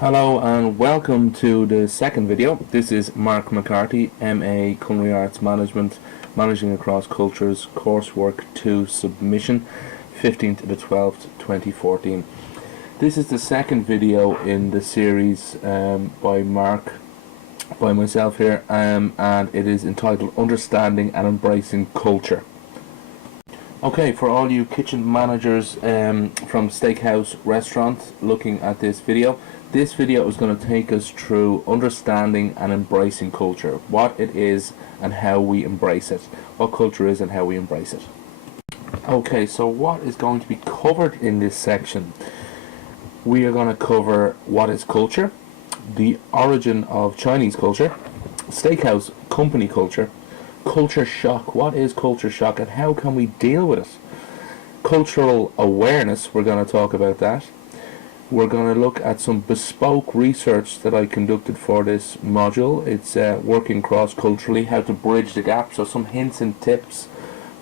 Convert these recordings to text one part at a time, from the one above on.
Hello and welcome to the second video. This is Mark McCarthy, MA Culinary Arts Management, Managing Across Cultures, Coursework 2 Submission, 15th to the 12th, 2014. This is the second video in the series by myself here, and it is entitled Understanding and Embracing Culture. Okay, for all you kitchen managers from steakhouse restaurants looking at this video is going to take us through understanding and embracing culture, what it is and how we embrace it, what culture is and how we embrace it. Okay, so what is going to be covered in this section? We are going to cover what is culture, the origin of Chinese culture, steakhouse company culture, culture shock, what is culture shock and how can we deal with it, cultural awareness, we're going to talk about that. We're going to look at some bespoke research that I conducted for this module. It's working cross-culturally, how to bridge the gap, so some hints and tips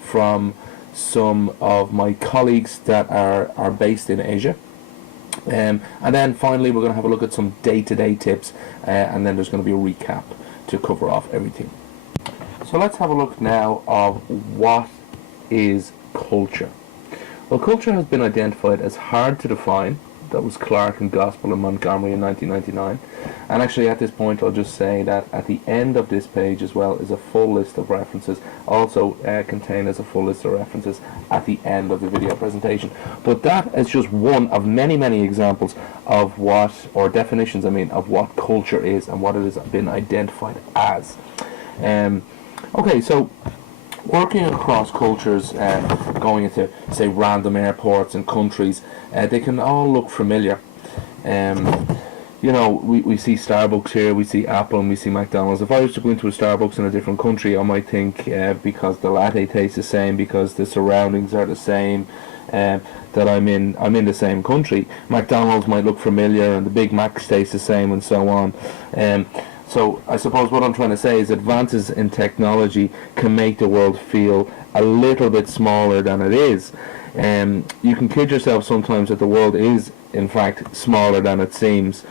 from some of my colleagues that are based in Asia. And then finally we're going to have a look at some day-to-day tips, and then there's going to be a recap to cover off everything. So let's have a look now of what is culture. Well, culture has been identified as hard to define. That was Clark and Gospel and Montgomery in 1999. And actually at this point I'll just say that at the end of this page as well is a full list of references, also contained as a full list of references at the end of the video presentation. But that is just one of many examples of what, or definitions I mean, of what culture is and what it has been identified as. Okay, so working across cultures, going into, say, random airports and countries, they can all look familiar. You know, we see Starbucks here, we see Apple, and we see McDonald's. If I was to go into a Starbucks in a different country, I might think, because the latte tastes the same, because the surroundings are the same, that I'm in the same country. McDonald's might look familiar, and the Big Mac tastes the same, and so on. So I suppose what I'm trying to say is advances in technology can make the world feel a little bit smaller than it is. You can kid yourself sometimes that the world is in fact smaller than it seems,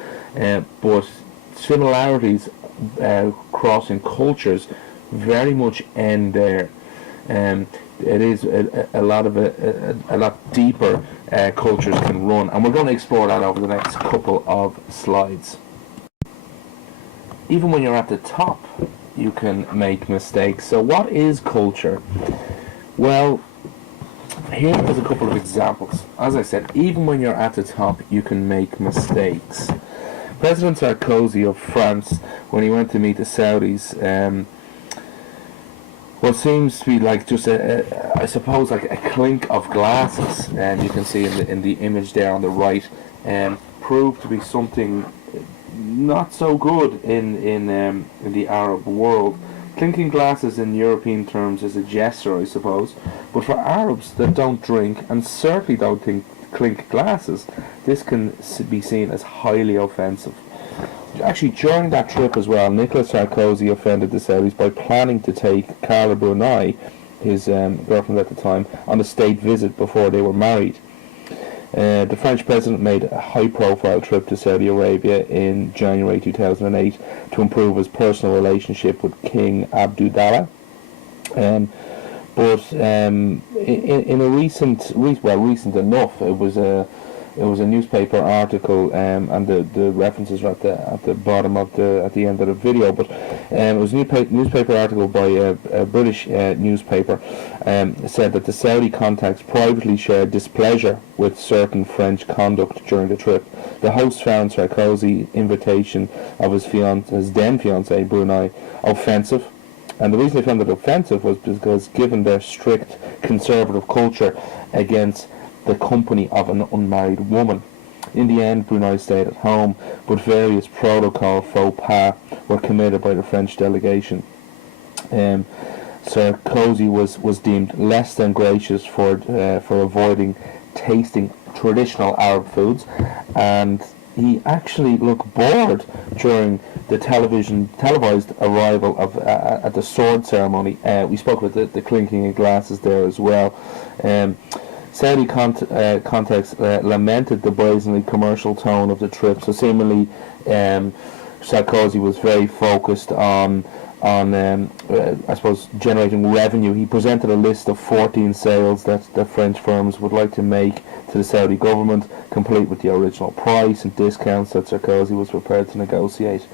but similarities crossing cultures very much end there. It is a lot deeper cultures can run, and we're going to explore that over the next couple of slides. Even when you're at the top, you can make mistakes. So what is culture? Well, here is a couple of examples. As I said, even when you're at the top, you can make mistakes. President Sarkozy of France, when he went to meet the Saudis, what seems to be like just I suppose like a clink of glasses, and you can see in the image there on the right, proved to be something not so good in the Arab world. Clinking glasses in European terms is a gesture, I suppose, but for Arabs that don't drink and certainly don't clink glasses, this can be seen as highly offensive. Actually, during that trip as well, Nicolas Sarkozy offended the Saudis by planning to take Carla Bruni, his girlfriend at the time, on a state visit before they were married. The French president made a high-profile trip to Saudi Arabia in January 2008 to improve his personal relationship with King Abdullah. But in a recent enough, it was a newspaper article, and the references are at the bottom of at the end of the video. But it was a newspaper article by a British newspaper. Said that the Saudi contacts privately shared displeasure with certain French conduct during the trip. The host found Sarkozy's invitation of his then fiancée Brunei offensive. And the reason they found it offensive was because, given their strict conservative culture against the company of an unmarried woman. In the end, Brunei stayed at home, but various protocol faux pas were committed by the French delegation. Sarkozy was deemed less than gracious for avoiding tasting traditional Arab foods, and he actually looked bored during the televised arrival of at the sword ceremony. We spoke about the clinking of glasses there as well. Saudi context lamented the brazenly commercial tone of the trip. So seemingly, Sarkozy was very focused on I suppose, generating revenue. He presented a list of 14 sales that French firms would like to make to the Saudi government, complete with the original price and discounts that Sarkozy was prepared to negotiate.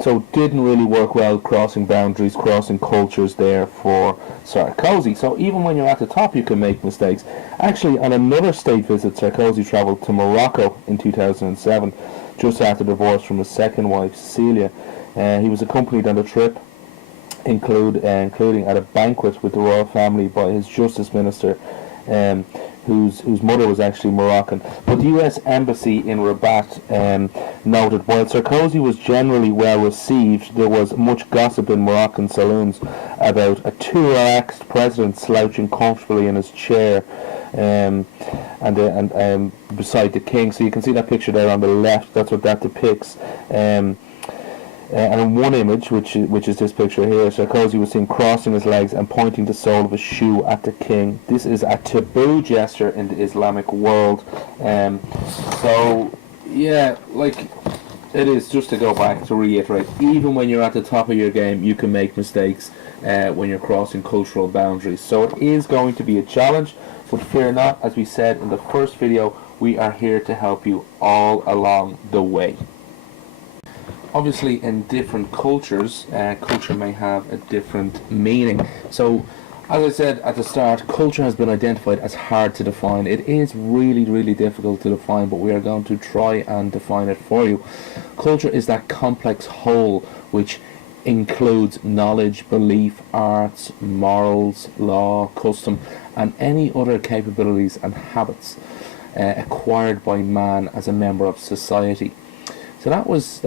So it didn't really work well, crossing boundaries, crossing cultures there for Sarkozy. So even when you're at the top, you can make mistakes. Actually, on another state visit, Sarkozy travelled to Morocco in 2007, just after divorce from his second wife, Cecilia. He was accompanied on the trip, including at a banquet with the royal family by his justice minister, whose mother was actually Moroccan. But the U.S. Embassy in Rabat noted, while Sarkozy was generally well received, there was much gossip in Moroccan saloons about a too relaxed president slouching comfortably in his chair and beside the king. So you can see that picture there on the left. That's what that depicts. And in one image, which is this picture here, Sarkozy was seen crossing his legs and pointing the sole of his shoe at the king. This is a taboo gesture in the Islamic world. So, yeah, like, it is, just to go back, to reiterate, even when you're at the top of your game, you can make mistakes when you're crossing cultural boundaries. So it is going to be a challenge, but fear not, as we said in the first video, we are here to help you all along the way. Obviously, in different cultures, culture may have a different meaning. So, as I said at the start, culture has been identified as hard to define. It is really, really difficult to define, but we are going to try and define it for you. Culture is that complex whole which includes knowledge, belief, arts, morals, law, custom, and any other capabilities and habits acquired by man as a member of society. So that was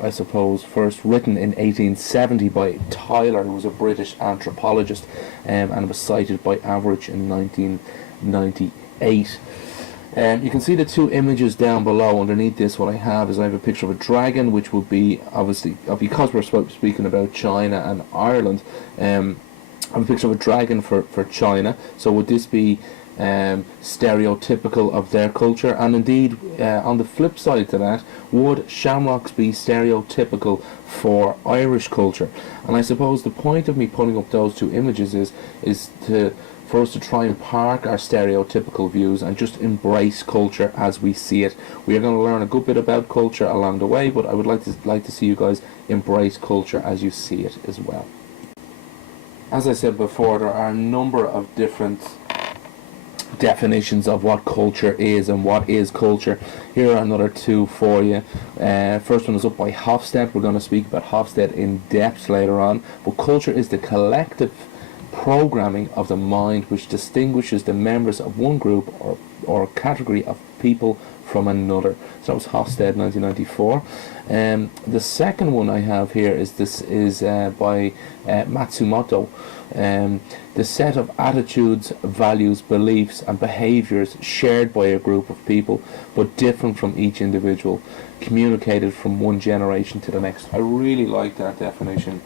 I suppose first written in 1870 by Tyler, who was a British anthropologist, and was cited by Average in 1998. You can see the two images down below. Underneath this, what I have is a picture of a dragon, which would be, obviously, because we're speaking about China and Ireland, I have a picture of a dragon for China. So would this be stereotypical of their culture? And indeed, on the flip side to that, would shamrocks be stereotypical for Irish culture? And I suppose the point of me putting up those two images is for us to try and park our stereotypical views and just embrace culture as we see it. We are going to learn a good bit about culture along the way, but I would like to see you guys embrace culture as you see it as well. As I said before, there are a number of different definitions of what culture is and what is culture. Here are another two for you. First one is up by Hofstede. We're going to speak about Hofstede in depth later on. But culture is the collective programming of the mind which distinguishes the members of one group or category of people from another. So that was Hofstede, 1994. The second one I have here is by Matsumoto. The set of attitudes, values, beliefs and behaviours shared by a group of people but different from each individual, communicated from one generation to the next. I really like that definition.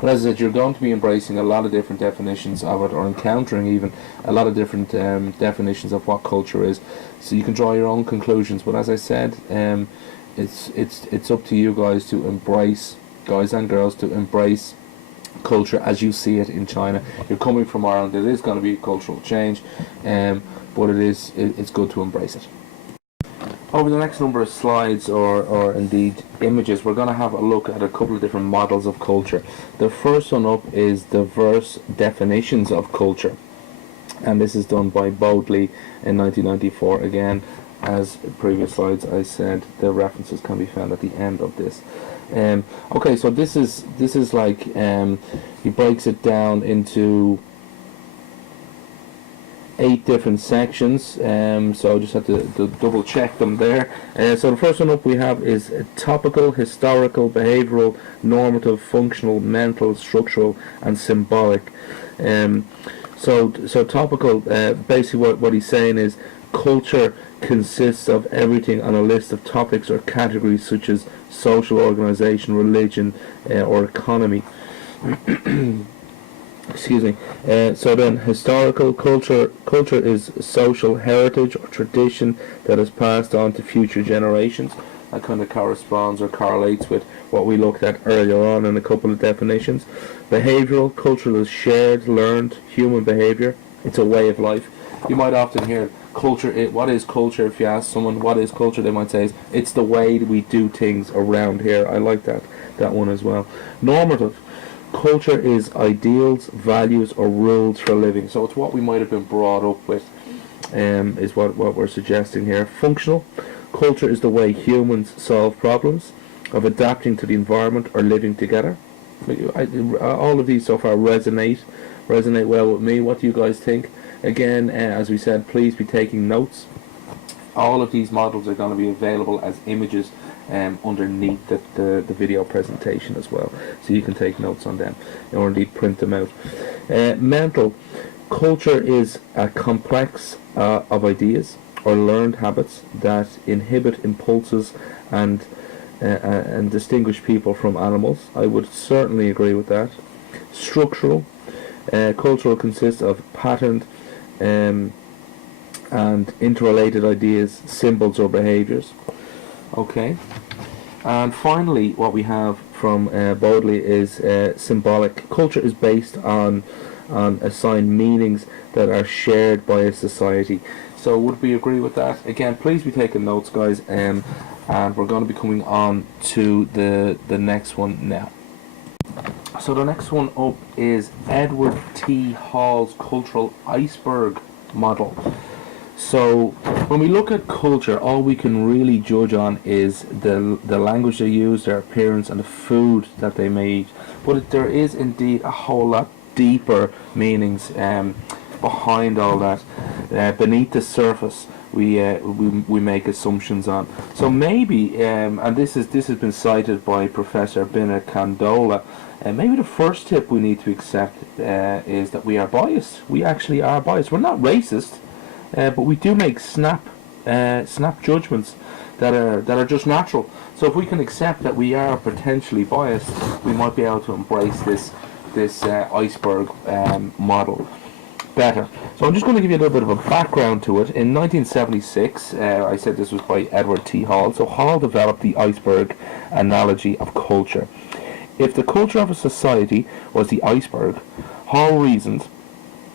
But as I said, you're going to be embracing a lot of different definitions of it, or encountering even a lot of different definitions of what culture is. So you can draw your own conclusions. But as I said, it's up to you guys to embrace, guys and girls, to embrace culture as you see it in China. You're coming from Ireland. It is going to be a cultural change, but it's good to embrace it. Over the next number of slides, or indeed images, we're going to have a look at a couple of different models of culture. The first one up is diverse definitions of culture, and this is done by Bodley in 1994. Again, as previous slides I said, the references can be found at the end of this. Okay, so this is like he breaks it down into 8 different sections, so I just have to double check them there. So the first one up we have is topical, historical, behavioural, normative, functional, mental, structural and symbolic. So topical, basically what he's saying is culture consists of everything on a list of topics or categories such as social organisation, religion or economy. Excuse me. So then, historical culture. Culture is social heritage or tradition that is passed on to future generations. That kind of corresponds or correlates with what we looked at earlier on in a couple of definitions. Behavioral culture is shared, learned human behavior. It's a way of life. You might often hear culture. What is culture? If you ask someone what is culture, they might say it's the way we do things around here. I like that one as well. Normative. Culture is ideals, values, or rules for living. So it's what we might have been brought up with, is what we're suggesting here. Functional. Culture is the way humans solve problems, of adapting to the environment or living together. All of these so far resonate well with me. What do you guys think? Again, as we said, please be taking notes. All of these models are going to be available as images underneath the video presentation as well, so you can take notes on them or indeed print them out. Mental. Culture is a complex of ideas or learned habits that inhibit impulses and distinguish people from animals. I would certainly agree with that. Structural. Cultural consists of patterned and interrelated ideas, symbols, or behaviours. Okay. And finally, what we have from Bodley is symbolic. Culture is based on assigned meanings that are shared by a society. So would we agree with that? Again, please be taking notes, guys, and we're going to be coming on to the next one now. So the next one up is Edward T. Hall's cultural iceberg model. So when we look at culture, all we can really judge on is the language they use, their appearance, and the food that they may eat. But there is indeed a whole lot deeper meanings behind all that. Beneath the surface, we make assumptions on. So maybe, and this has been cited by Professor Binna Candola, maybe the first tip we need to accept is that we are biased. We actually are biased. We're not racist, but we do make snap judgments that are just natural. So if we can accept that we are potentially biased, we might be able to embrace this iceberg model better. So I'm just going to give you a little bit of a background to it. In 1976, I said this was by Edward T. Hall. So Hall developed the iceberg analogy of culture. If the culture of a society was the iceberg, Hall reasoned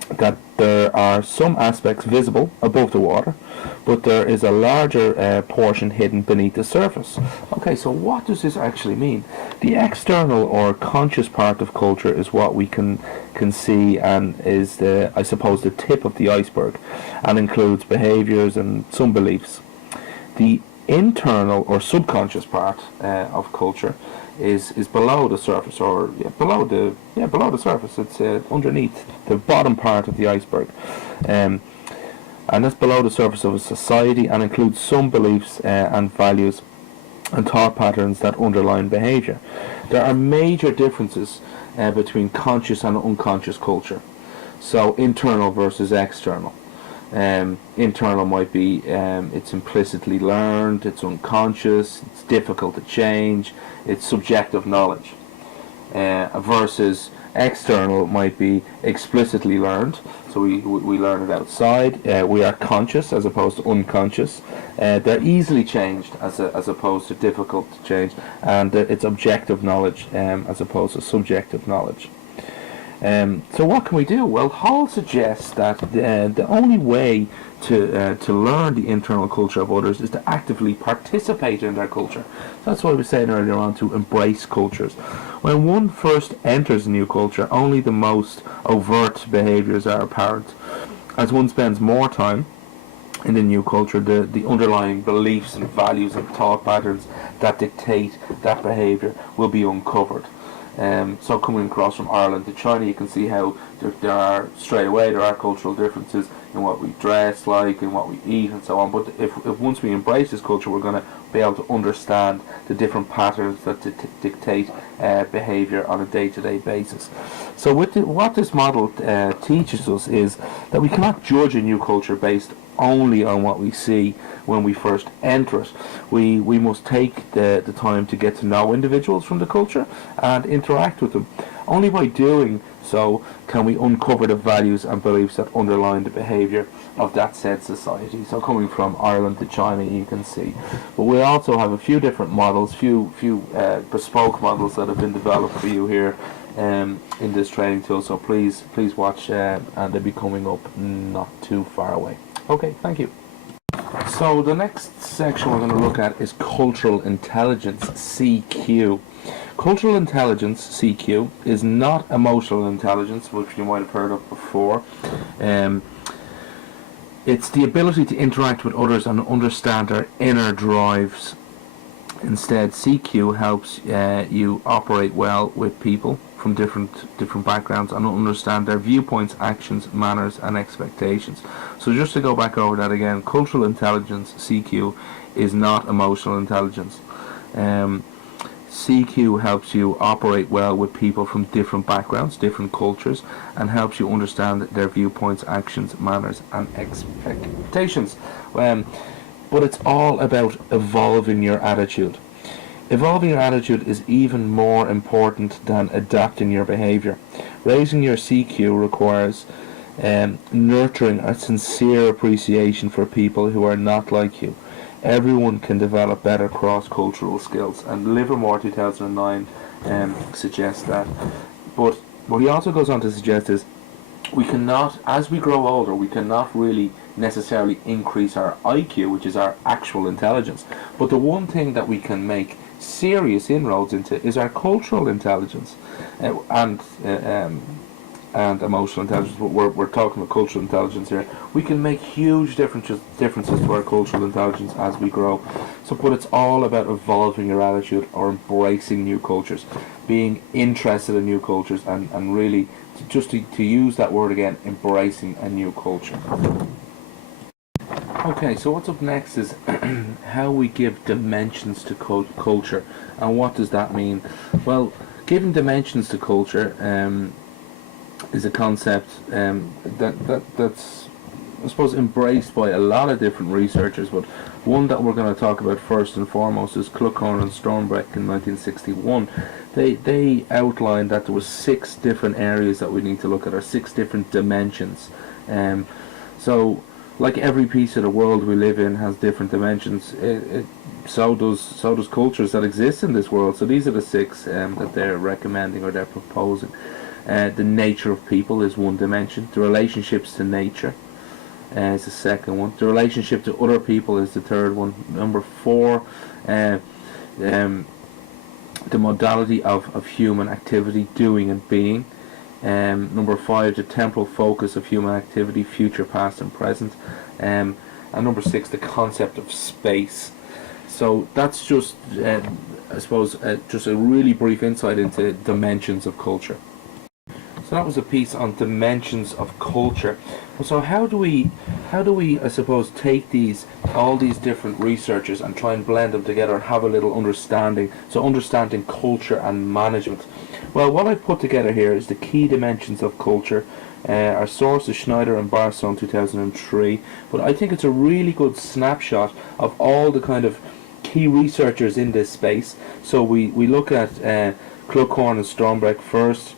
that there are some aspects visible above the water, but there is a larger portion hidden beneath the surface. Okay, so what does this actually mean? The external or conscious part of culture is what we can see and is, I suppose, the tip of the iceberg, and includes behaviours and some beliefs. The internal or subconscious part of culture is below the surface, or below the surface. It's underneath the bottom part of the iceberg, and that's below the surface of a society, and includes some beliefs and values and thought patterns that underline behaviour. There are major differences between conscious and unconscious culture. So internal versus external. Internal might be it's implicitly learned, it's unconscious, it's difficult to change, it's subjective knowledge. Versus external might be explicitly learned, so we learn it outside. We are conscious as opposed to unconscious. They're easily changed as opposed to difficult to change, and it's objective knowledge as opposed to subjective knowledge. So what can we do? Well, Hall suggests that the only way to learn the internal culture of others is to actively participate in their culture. So that's what I was saying earlier on, to embrace cultures. When one first enters a new culture, only the most overt behaviours are apparent. As one spends more time in the new culture, the underlying beliefs and values and thought patterns that dictate that behaviour will be uncovered. So coming across from Ireland to China, you can see how there are cultural differences in what we dress like, in what we eat, and so on. But if once we embrace this culture, we're going to be able to understand the different patterns that dictate behaviour on a day-to-day basis. So what this model teaches us is that we cannot judge a new culture based only on what we see when we first enter it. We must take the time to get to know individuals from the culture and interact with them. Only by doing so can we uncover the values and beliefs that underline the behaviour of that said society. So coming from Ireland to China, you can see. But we also have a few different models, few bespoke models that have been developed for you here in this training tool. So please watch, and they'll be coming up not too far away. Okay, thank you. So the next section we're going to look at is cultural intelligence, CQ. Cultural intelligence, CQ, is not emotional intelligence, which you might have heard of before. It's the ability to interact with others and understand their inner drives. Instead, CQ helps you operate well with people from different backgrounds and understand their viewpoints, actions, manners and expectations. So just to go back over that again, cultural intelligence, CQ, is not emotional intelligence. CQ helps you operate well with people from different backgrounds, different cultures, and helps you understand their viewpoints, actions, manners and expectations. But it's all about evolving your attitude. Evolving your attitude is even more important than adapting your behaviour. Raising your CQ requires nurturing a sincere appreciation for people who are not like you. Everyone can develop better cross-cultural skills, and Livermore 2009 suggests that. But what he also goes on to suggest is we cannot, as we grow older, we cannot really necessarily increase our IQ, which is our actual intelligence. But the one thing that we can make serious inroads into is our cultural intelligence and emotional intelligence. But we're talking about cultural intelligence here. We can make huge differences to our cultural intelligence as we grow. So, but it's all about evolving your attitude or embracing new cultures, being interested in new cultures, and really to use that word again, embracing a new culture. Okay, so what's up next is how we give dimensions to culture, and what does that mean? Well, giving dimensions to culture is a concept that's, I suppose, embraced by a lot of different researchers, but one that we're going to talk about first and foremost is Cluckhorn and Stormbreck in 1961. They outlined that there were 6 different areas that we need to look at, or 6 different dimensions. So, like every piece of the world we live in has different dimensions, so does cultures that exist in this world. So these are the 6 that they're recommending or they're proposing. The nature of people is one dimension. The relationships to nature is the second one. The relationship to other people is the third one. Number 4, the modality of human activity, doing and being. Number 5, the temporal focus of human activity, future, past and present. And number 6, the concept of space. So that's just, I suppose, just a really brief insight into dimensions of culture. So that was a piece on dimensions of culture. So how do we, I suppose, take all these different researchers and try and blend them together and have a little understanding? So understanding culture and management. Well, what I've put together here is the key dimensions of culture. Our source is Schneider and Barstow 2003, but I think it's a really good snapshot of all the kind of key researchers in this space. So we look at Cluckhorn and Stormbreck first.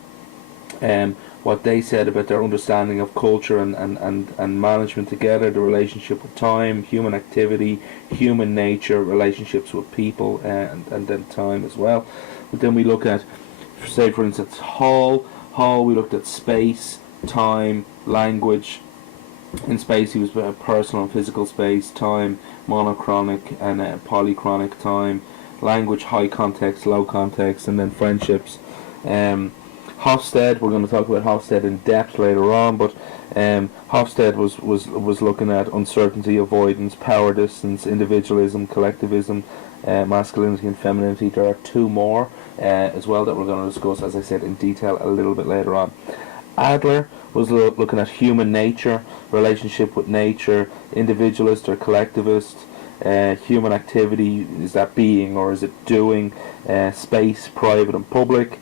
What they said about their understanding of culture and management together, the relationship with time, human activity, human nature, relationships with people, and then time as well. But then we look at, say for instance, Hall, we looked at space, time, language. In space he was personal and physical space, time, monochronic and polychronic time, language, high context, low context, and then friendships. Hofstede, we're going to talk about Hofstede in depth later on, but Hofstede was looking at uncertainty, avoidance, power distance, individualism, collectivism, masculinity and femininity. There are 2 more as well that we're going to discuss, as I said, in detail a little bit later on. Adler was looking at human nature, relationship with nature, individualist or collectivist, human activity, is that being or is it doing, space, private and public.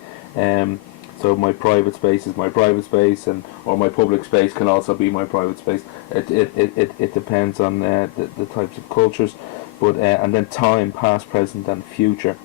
So my private space is my private space, or my public space can also be my private space. It depends on the types of cultures, but and then time, past, present, and future.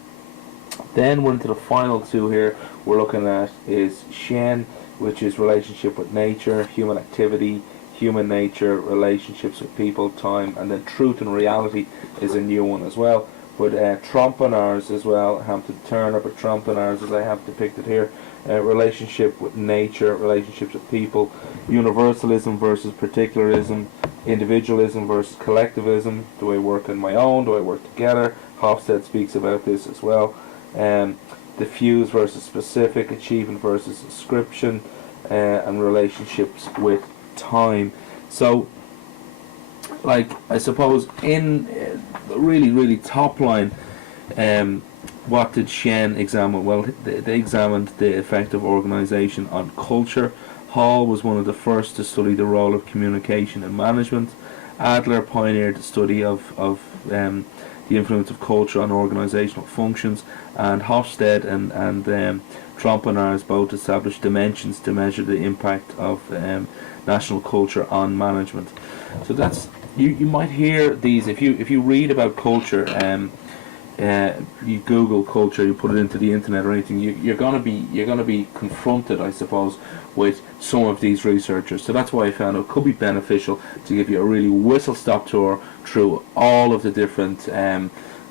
Then we're into the final two here. We're looking at is Shen, which is relationship with nature, human activity, human nature, relationships with people, time, and then truth and reality is a new one as well. But Trompenars as well, Hampton Turner, but Trompenars as I have depicted here, relationship with nature, relationships with people, universalism versus particularism, individualism versus collectivism, do I work on my own, do I work together? Hofstede speaks about this as well. Diffuse versus specific, achievement versus ascription, and relationships with time. So, like, I suppose in really top line, what did Shen examine? Well, they examined the effect of organisation on culture. Hall was one of the first to study the role of communication and management. Adler pioneered the study of the influence of culture on organisational functions, and Hofstede and Trompenars both established dimensions to measure the impact of national culture on management. So that's you might hear these if you read about culture. You Google culture, you put it into the internet or anything, you're gonna be confronted, I suppose, with some of these researchers. So that's why I found it could be beneficial to give you a really whistle-stop tour through all of the different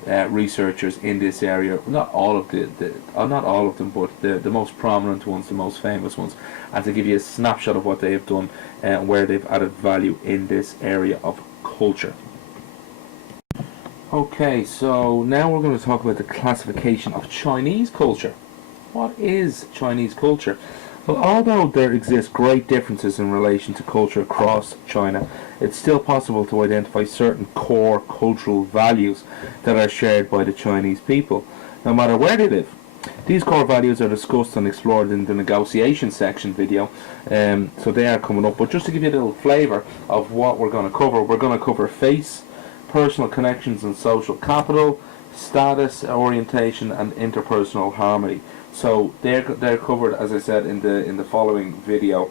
researchers in this area. Not all of not all of them, but the most prominent ones, the most famous ones, and to give you a snapshot of what they have done and where they've added value in this area of culture. Okay, so now we're going to talk about the classification of Chinese culture. What is Chinese culture? Well, although there exist great differences in relation to culture across China, it's still possible to identify certain core cultural values that are shared by the Chinese people, no matter where they live. These core values are discussed and explored in the negotiation section video, so they are coming up. But just to give you a little flavour of what we're going to cover, we're going to cover face, personal connections and social capital, status, orientation, and interpersonal harmony. So they're covered, as I said, in the following video,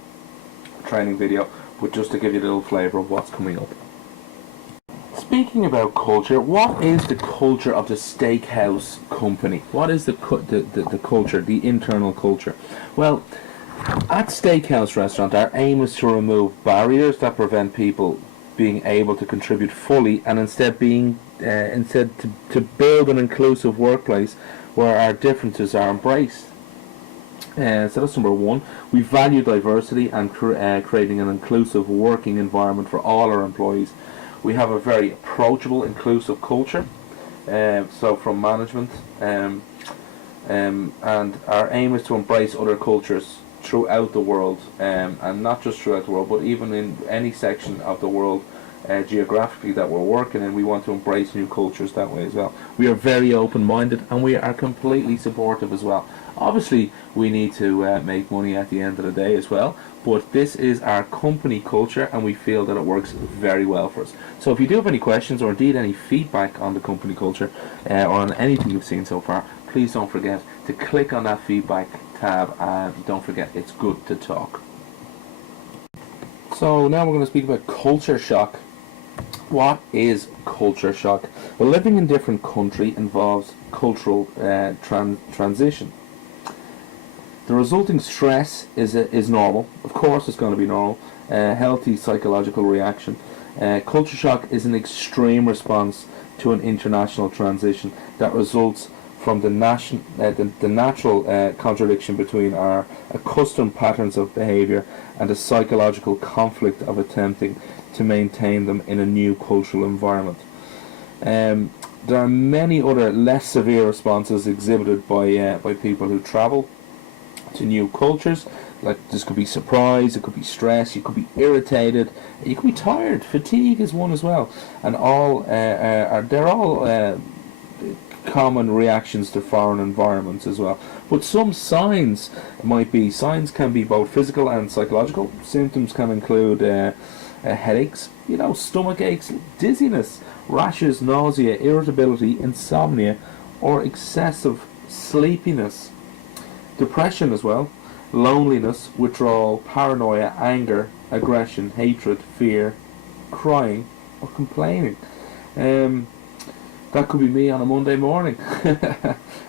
training video, but just to give you a little flavour of what's coming up. Speaking about culture, what is the culture of the steakhouse company? What is the culture, the internal culture? Well, at steakhouse restaurant, our aim is to remove barriers that prevent people being able to contribute fully, and instead to build an inclusive workplace where our differences are embraced. So that's number one. We value diversity and creating an inclusive working environment for all our employees. We have a very approachable, inclusive culture. So from management, and our aim is to embrace other cultures throughout the world, and not just throughout the world, but even in any section of the world geographically that we're working in. We want to embrace new cultures that way as well. We are very open-minded, and we are completely supportive as well. Obviously, we need to make money at the end of the day as well, but this is our company culture, and we feel that it works very well for us. So if you do have any questions or indeed any feedback on the company culture or on anything you've seen so far, please don't forget to click on that feedback tab, and don't forget, it's good to talk. So now we're going to speak about culture shock. What is culture shock? Well, living in a different country involves cultural transition. The resulting stress is normal. Of course, it's going to be normal. Healthy psychological reaction. Culture shock is an extreme response to an international transition that results from the natural contradiction between our accustomed patterns of behaviour and the psychological conflict of attempting to maintain them in a new cultural environment. There are many other less severe responses exhibited by people who travel to new cultures. Like, this could be surprise, it could be stress, you could be irritated, you could be tired. Fatigue is one as well, and they're all common reactions to foreign environments as well. But some signs can be both physical and psychological. Symptoms can include headaches, stomach aches, dizziness, rashes, nausea, irritability, insomnia, or excessive sleepiness. Depression as well, loneliness, withdrawal, paranoia, anger, aggression, hatred, fear, crying, or complaining. That could be me on a Monday morning.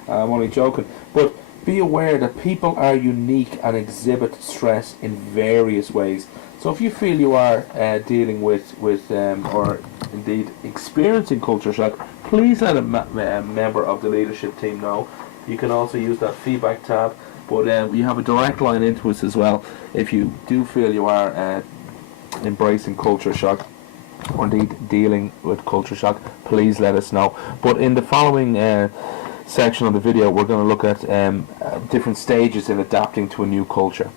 I'm only joking. But be aware that people are unique and exhibit stress in various ways. So if you feel you are dealing with or indeed experiencing culture shock, please let a member of the leadership team know. You can also use that feedback tab, but you have a direct line into us as well. If you do feel you are embracing culture shock, or indeed dealing with culture shock, please let us know. But in the following section of the video, we're going to look at different stages in adapting to a new culture.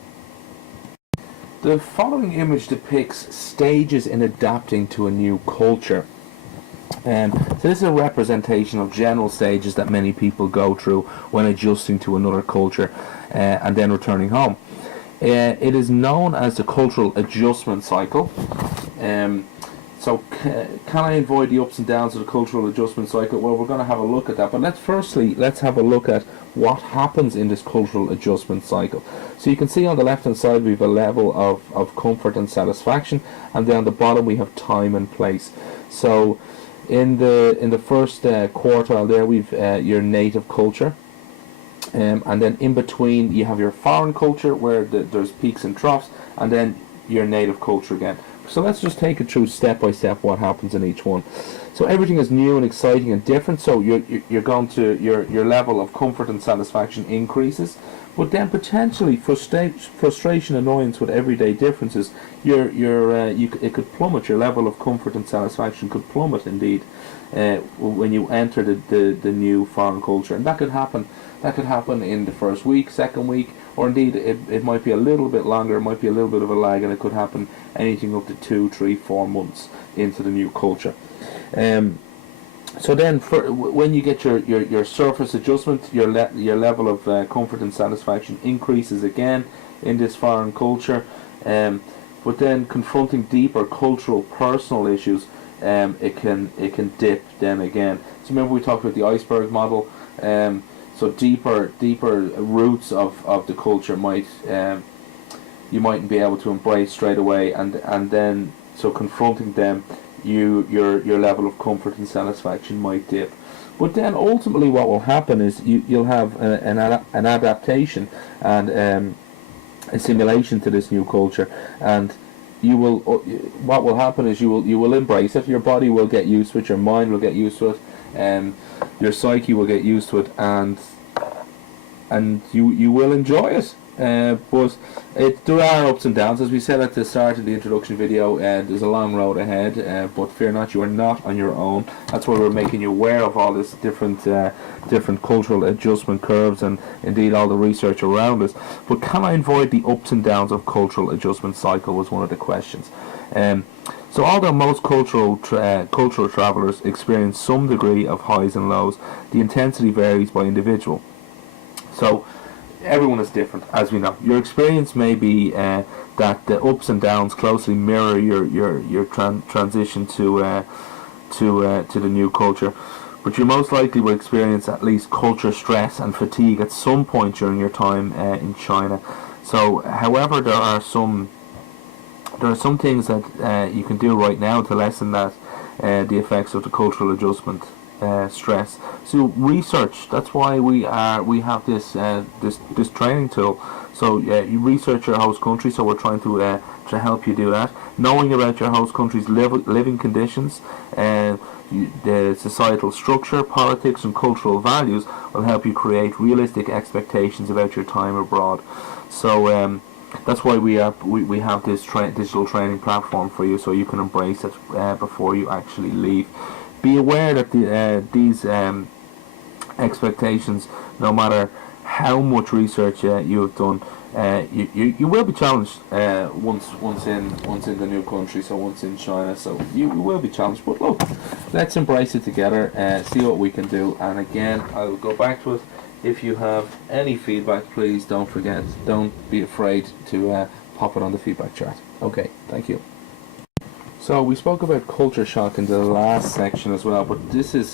The following image depicts stages in adapting to a new culture. So this is a representation of general stages that many people go through when adjusting to another culture and then returning home. It is known as the cultural adjustment cycle. So can I avoid the ups and downs of the cultural adjustment cycle? Well, we're going to have a look at that. But let's have a look at what happens in this cultural adjustment cycle. So you can see on the left hand side we have a level of comfort and satisfaction, and then on the bottom we have time and place. So in the first quartile there we've your native culture. And then in between you have your foreign culture where there's peaks and troughs, and then your native culture again. So let's just take it through step by step what happens in each one. So everything is new and exciting and different, so you're going to your level of comfort and satisfaction increases, but then potentially frustration, annoyance with everyday differences, it could plummet. Your level of comfort and satisfaction could plummet indeed when you enter the new foreign culture, and that could happen. That could happen in the first week, second week, or indeed it might be a little bit longer, it might be a little bit of a lag, and it could happen anything up to 2, 3, 4 months into the new culture. So then when you get your surface adjustment, your level of comfort and satisfaction increases again in this foreign culture. But then confronting deeper cultural, personal issues, it can dip then again. So remember we talked about the iceberg model. So deeper roots of the culture you mightn't be able to embrace straight away, and then so confronting them, your level of comfort and satisfaction might dip. But then ultimately what will happen is you'll have an adaptation and assimilation to this new culture, and what will happen is you will embrace it. Your body will get used to it, your mind will get used to it, your psyche will get used to it, and you will enjoy it. But there are ups and downs, as we said at the start of the introduction video. There's a long road ahead, but fear not, you are not on your own. That's why we're making you aware of all this different cultural adjustment curves, and indeed all the research around us. But can I avoid the ups and downs of cultural adjustment cycle was one of the questions. So although most cultural travelers experience some degree of highs and lows, the intensity varies by individual. So everyone is different, as we know. Your experience may be that the ups and downs closely mirror your transition to the new culture, but you most likely will experience at least culture stress and fatigue at some point during your time in China. So, however, there are some things that you can do right now to lessen that the effects of the cultural adjustment stress. So research. That's why we have this training tool. So you research your host country. So we're trying to help you do that. Knowing about your host country's living conditions, the societal structure, politics, and cultural values will help you create realistic expectations about your time abroad. So that's why we have this digital training platform for you, so you can embrace it before you actually leave. Be aware that these expectations, no matter how much research you have done, you will be challenged once in the new country. So once in China, so you will be challenged. But look, let's embrace it together. See what we can do. And again, I will go back to it. If you have any feedback, please don't be afraid to pop it on the feedback chart. Okay, thank you. So we spoke about culture shock in the last section as well, but this is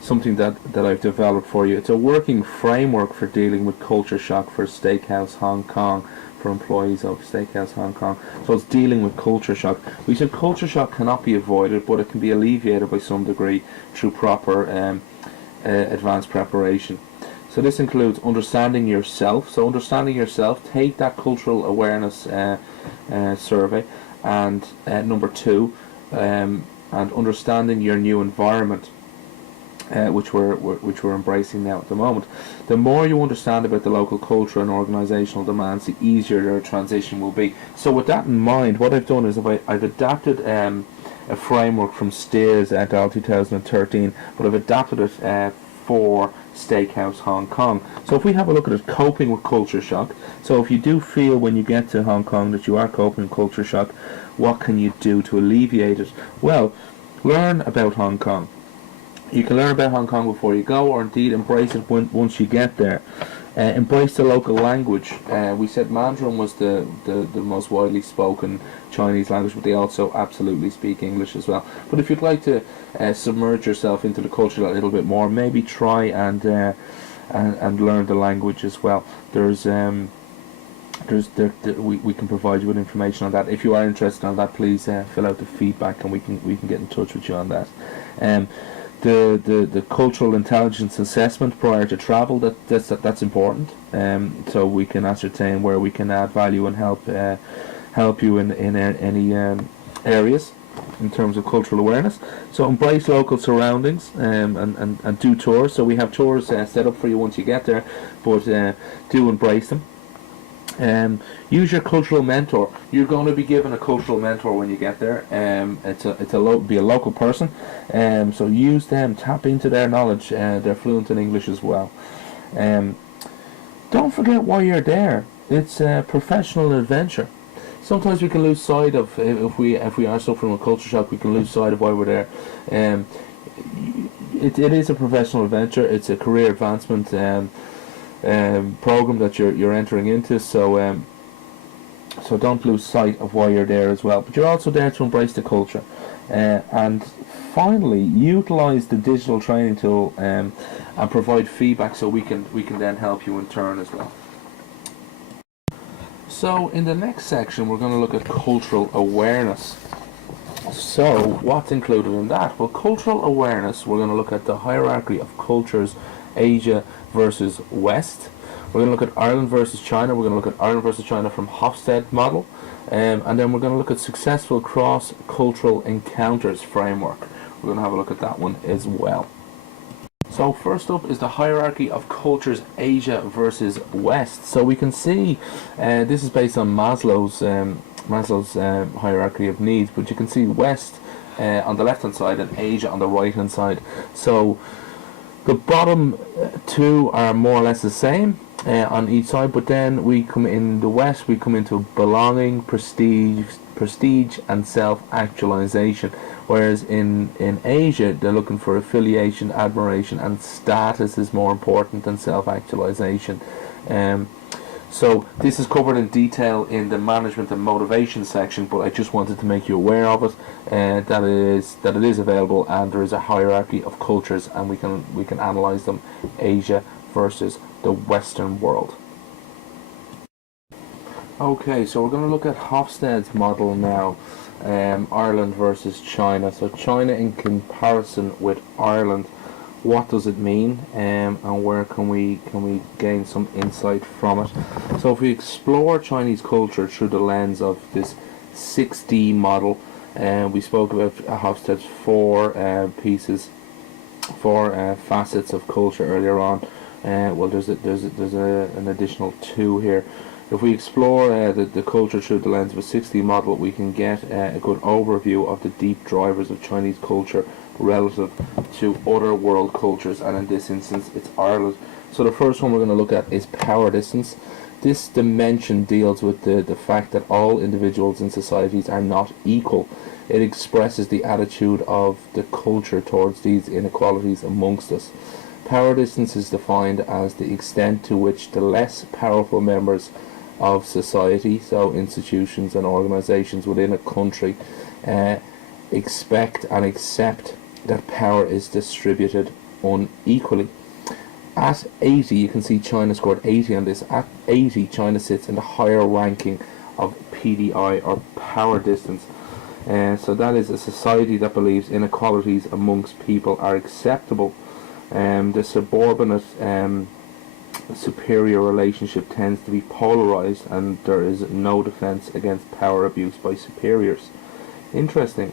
something that I've developed for you. It's a working framework for dealing with culture shock for Steakhouse Hong Kong, for employees of Steakhouse Hong Kong. So it's dealing with culture shock. We said culture shock cannot be avoided, but it can be alleviated by some degree through proper advanced preparation. So this includes understanding yourself. So understanding yourself, take that cultural awareness survey, and number 2, and understanding your new environment, which we're embracing now at the moment. The more you understand about the local culture and organisational demands, the easier your transition will be. So with that in mind, what I've done is I've adapted a framework from Steers et al. 2013, but I've adapted it for Steakhouse Hong Kong. So if we have a look at it, coping with culture shock. So if you do feel when you get to Hong Kong that you are coping with culture shock, what can you do to alleviate it? Well, learn about Hong Kong. You can learn about Hong Kong before you go, or indeed embrace it once you get there. Embrace the local language. We said Mandarin was the most widely spoken Chinese language, but they also absolutely speak English as well. But if you'd like to submerge yourself into the culture a little bit more, maybe try and learn the language as well. We can provide you with information on that. If you are interested in that, please fill out the feedback, and we can get in touch with you on that. The cultural intelligence assessment prior to travel, that's important, so we can ascertain where we can add value and help you in any areas in terms of cultural awareness. So embrace local surroundings, and do tours. So we have tours set up for you once you get there, but do embrace them. Use your cultural mentor. You're going to be given a cultural mentor when you get there. Be a local person. So use them. Tap into their knowledge. They're fluent in English as well. Don't forget why you're there. It's a professional adventure. Sometimes we can lose sight of, if we are suffering with culture shock, we can lose sight of why we're there. It is a professional adventure. It's a career advancement program that you're entering into, so don't lose sight of why you're there as well. But you're also there to embrace the culture, and finally utilize the digital training tool and provide feedback, so we can then help you in turn as well. So in the next section, we're going to look at cultural awareness. So what's included in that? Well, cultural awareness, we're going to look at the hierarchy of cultures, Asia versus West. We're going to look at Ireland versus China. We're going to look at Ireland versus China from Hofstede model, and then we're going to look at successful cross-cultural encounters framework. We're going to have a look at that one as well. So first up is the hierarchy of cultures, Asia versus West. So we can see this is based on Maslow's hierarchy of needs, but you can see West on the left hand side and Asia on the right hand side. So the bottom two are more or less the same on each side, but then we come in the West, we come into belonging, prestige and self-actualization, whereas in Asia they're looking for affiliation, admiration, and status is more important than self-actualization. So this is covered in detail in the management and motivation section, but I just wanted to make you aware of it, that it is available, and there is a hierarchy of cultures, and we can analyze them, Asia versus the Western world. Okay, so we're going to look at Hofstede's model now, Ireland versus China. So China in comparison with Ireland. What does it mean, and where can we gain some insight from it? So if we explore Chinese culture through the lens of this 6D model, we spoke about Hofstede's four facets of culture earlier on. Well, there's an additional two here. If we explore the culture through the lens of a 6D model, we can get a good overview of the deep drivers of Chinese culture relative to other world cultures, and in this instance it's Ireland. So the first one we're going to look at is power distance. This dimension deals with the fact that all individuals in societies are not equal. It expresses the attitude of the culture towards these inequalities amongst us. Power distance is defined as the extent to which the less powerful members of society, so institutions and organizations within a country, expect and accept that power is distributed unequally. At 80, you can see China scored 80 on this. At 80, China sits in the higher ranking of PDI, or power distance. So that is a society that believes inequalities amongst people are acceptable. The subordinate superior relationship tends to be polarized, and there is no defense against power abuse by superiors. Interesting.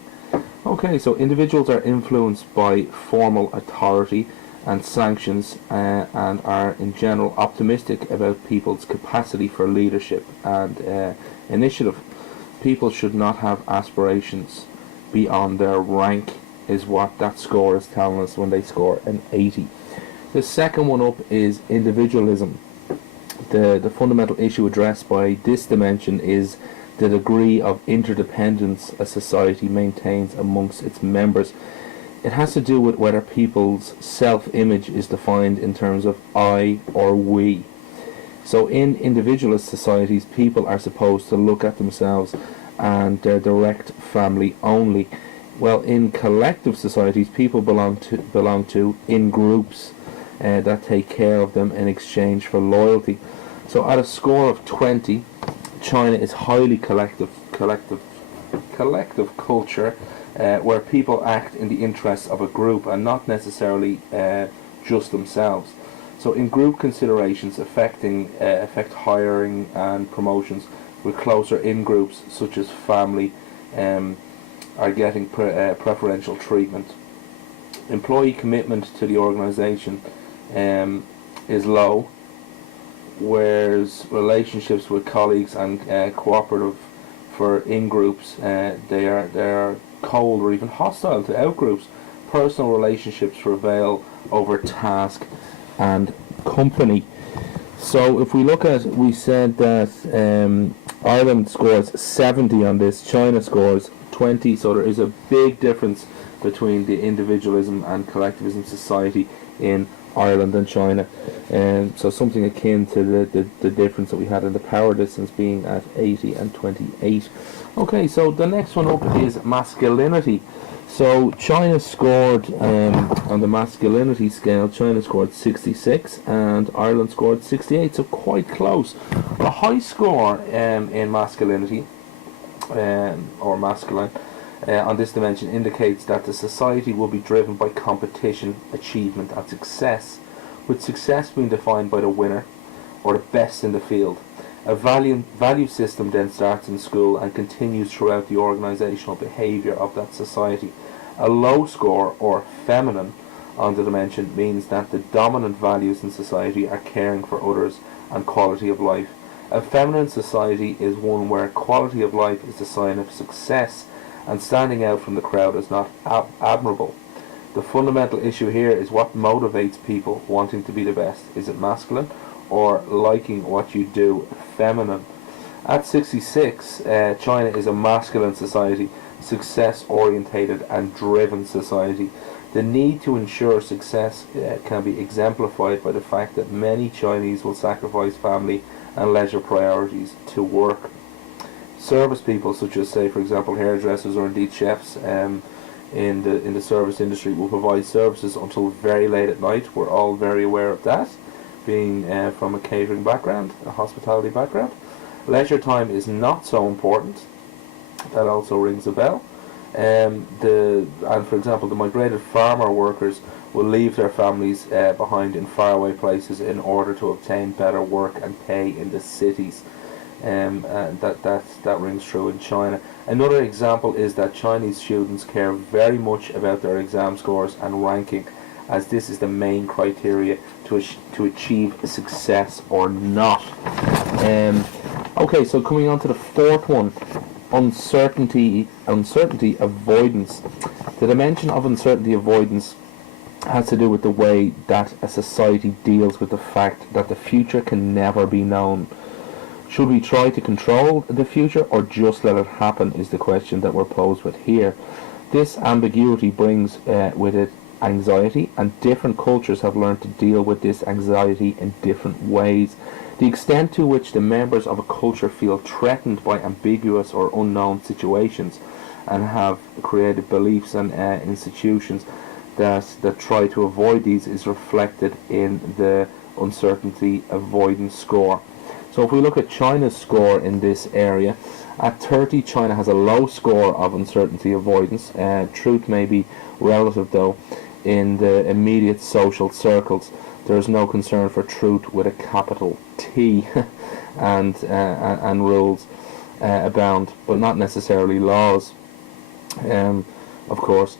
Okay, so individuals are influenced by formal authority and sanctions, and are in general optimistic about people's capacity for leadership and initiative. People should not have aspirations beyond their rank, is what that score is telling us when they score an 80. The second one up is individualism. The fundamental issue addressed by this dimension is the degree of interdependence a society maintains amongst its members. It has to do with whether people's self-image is defined in terms of I or we. So in individualist societies, people are supposed to look at themselves and their direct family only. Well, in collective societies, people belong to in groups that take care of them in exchange for loyalty. So at a score of 20, China is highly collective culture, where people act in the interests of a group and not necessarily just themselves. So in group considerations affect hiring and promotions, with closer in groups such as family are getting preferential treatment. Employee commitment to the organisation is low, whereas relationships with colleagues and cooperative for in-groups, they are cold or even hostile to out-groups. Personal relationships prevail over task and company. So if we look at, we said that Ireland scores 70 on this, China scores 20, so there is a big difference between the individualism and collectivism society in Ireland and China, so something akin to the difference that we had in the power distance being at 80 and 28. Okay, so the next one up is masculinity. So China scored on the masculinity scale, China scored 66 and Ireland scored 68, so quite close. A high score in masculinity or masculine on this dimension indicates that the society will be driven by competition, achievement and success, with success being defined by the winner or the best in the field. A value system then starts in school and continues throughout the organisational behaviour of that society. A low score, or feminine, on the dimension means that the dominant values in society are caring for others and quality of life. A feminine society is one where quality of life is a sign of success, and standing out from the crowd is not admirable. The fundamental issue here is what motivates people wanting to be the best. Is it masculine or liking what you do, feminine? At 66, China is a masculine society, success orientated and driven society. The need to ensure success can be exemplified by the fact that many Chinese will sacrifice family and leisure priorities to work. Service people, such as, say, for example, hairdressers or indeed chefs in the service industry, will provide services until very late at night. We're all very aware of that, being from a catering background, a hospitality background. Leisure time is not so important. That also rings a bell. And for example, the migrated farmer workers will leave their families behind in faraway places in order to obtain better work and pay in the cities. And that rings true in China. Another example is that Chinese students care very much about their exam scores and ranking, as this is the main criteria to achieve success or not. Okay, so coming on to the fourth one, uncertainty avoidance. The dimension of uncertainty avoidance has to do with the way that a society deals with the fact that the future can never be known. Should we try to control the future or just let it happen, is the question that we're posed with here. This ambiguity brings with it anxiety, and different cultures have learned to deal with this anxiety in different ways. The extent to which the members of a culture feel threatened by ambiguous or unknown situations and have created beliefs and institutions that try to avoid these is reflected in the uncertainty avoidance score. So if we look at China's score in this area, at 30 China has a low score of uncertainty avoidance. Truth may be relative though. in the immediate social circles. There is no concern for truth with a capital T, and rules abound, but not necessarily laws, of course.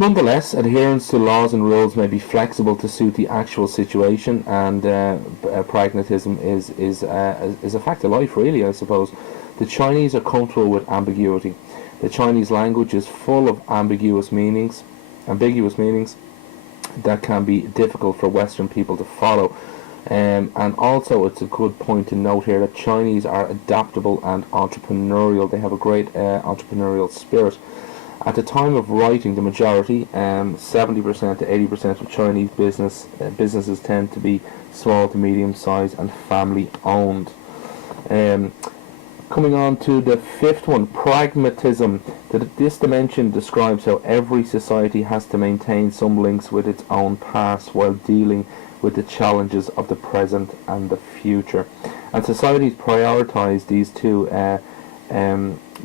Nonetheless, adherence to laws and rules may be flexible to suit the actual situation, and pragmatism is a fact of life, really, I suppose. The Chinese are comfortable with ambiguity. The Chinese language is full of ambiguous meanings that can be difficult for Western people to follow. And also, it's a good point to note here that Chinese are adaptable and entrepreneurial. They have a great entrepreneurial spirit. At the time of writing, the majority, 70% to 80% of Chinese businesses tend to be small to medium sized and family owned. Coming on to the fifth one, pragmatism. This dimension describes how every society has to maintain some links with its own past while dealing with the challenges of the present and the future. And societies prioritize these two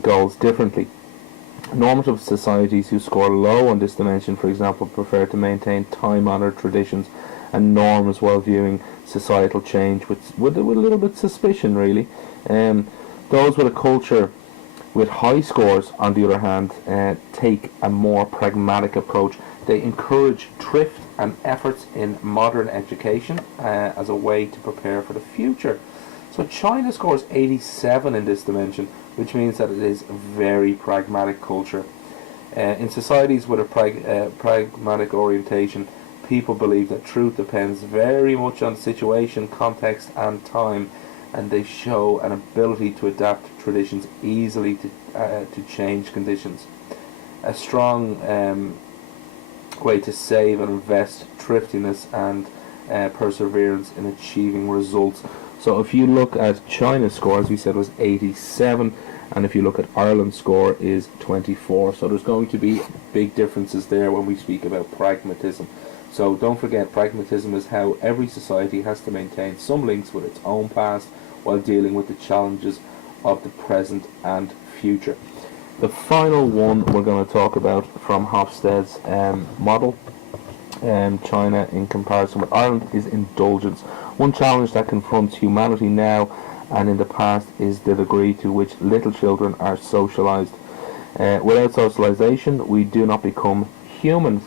goals differently. Normative societies who score low on this dimension, for example, prefer to maintain time-honoured traditions and norms while viewing societal change with a little bit suspicion, really. Those with a culture with high scores, on the other hand, take a more pragmatic approach. They encourage thrift and efforts in modern education as a way to prepare for the future. So China scores 87 in this dimension, which means that it is a very pragmatic culture. In societies with a pragmatic orientation, people believe that truth depends very much on situation, context and time, and they show an ability to adapt traditions easily to change conditions. A strong way to save and invest thriftiness and perseverance in achieving results. So if you look at China's score, as we said, was 87, and if you look at Ireland's score is 24. So there's going to be big differences there when we speak about pragmatism. So don't forget, pragmatism is how every society has to maintain some links with its own past while dealing with the challenges of the present and future. The final one we're going to talk about from Hofstede's model, China in comparison with Ireland, is indulgence. One challenge that confronts humanity now and in the past is the degree to which little children are socialized. Without socialization, we do not become human.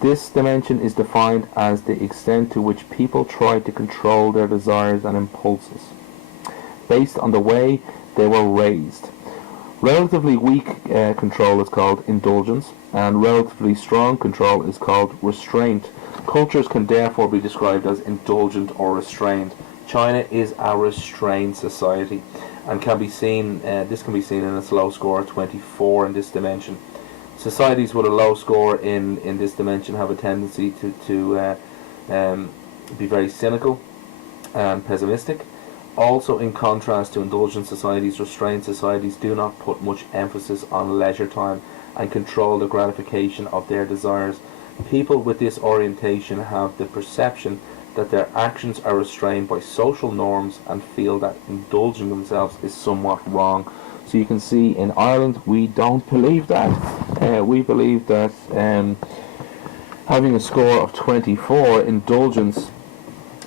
This dimension is defined as the extent to which people try to control their desires and impulses based on the way they were raised. Relatively weak control is called indulgence, and relatively strong control is called restraint. Cultures can therefore be described as indulgent or restrained. China is a restrained society, and can be seen. This can be seen in its low score, 24, in this dimension. Societies with a low score in this dimension have a tendency to be very cynical and pessimistic. Also, in contrast to indulgent societies, restrained societies do not put much emphasis on leisure time and control the gratification of their desires. People with this orientation have the perception that their actions are restrained by social norms and feel that indulging themselves is somewhat wrong. So you can see in Ireland we don't believe that. We believe that having a score of 24, indulgence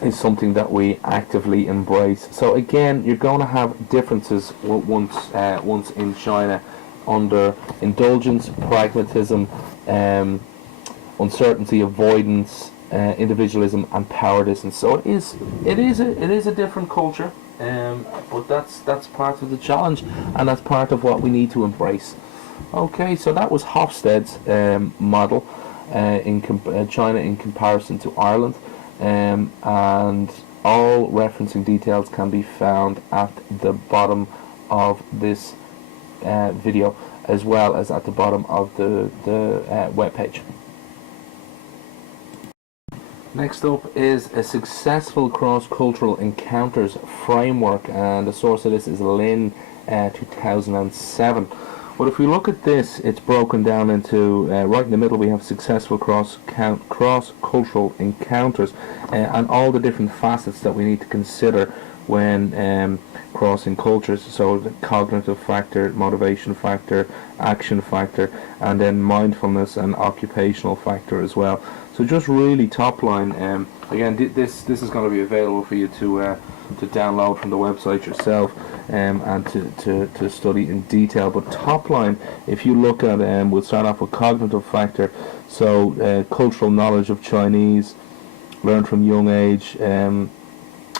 is something that we actively embrace. So again, you're going to have differences once in China under indulgence, pragmatism, uncertainty, avoidance, individualism, and cowardice. So it is a different culture, but that's part of the challenge, and that's part of what we need to embrace. Okay, so that was Hofstede's model in China in comparison to Ireland. And all referencing details can be found at the bottom of this video, as well as at the bottom of the web page. Next up is a successful cross-cultural encounters framework, and the source of this is Lin 2007. But if we look at this, it's broken down into, right in the middle we have successful cross-cultural encounters, and all the different facets that we need to consider when crossing cultures. So the cognitive factor, motivation factor, action factor, and then mindfulness and occupational factor as well. So just really top line. Again, this is going to be available for you to download from the website yourself, and to study in detail. But top line, if you look at, we'll start off with cognitive factor. So cultural knowledge of Chinese, learned from young age.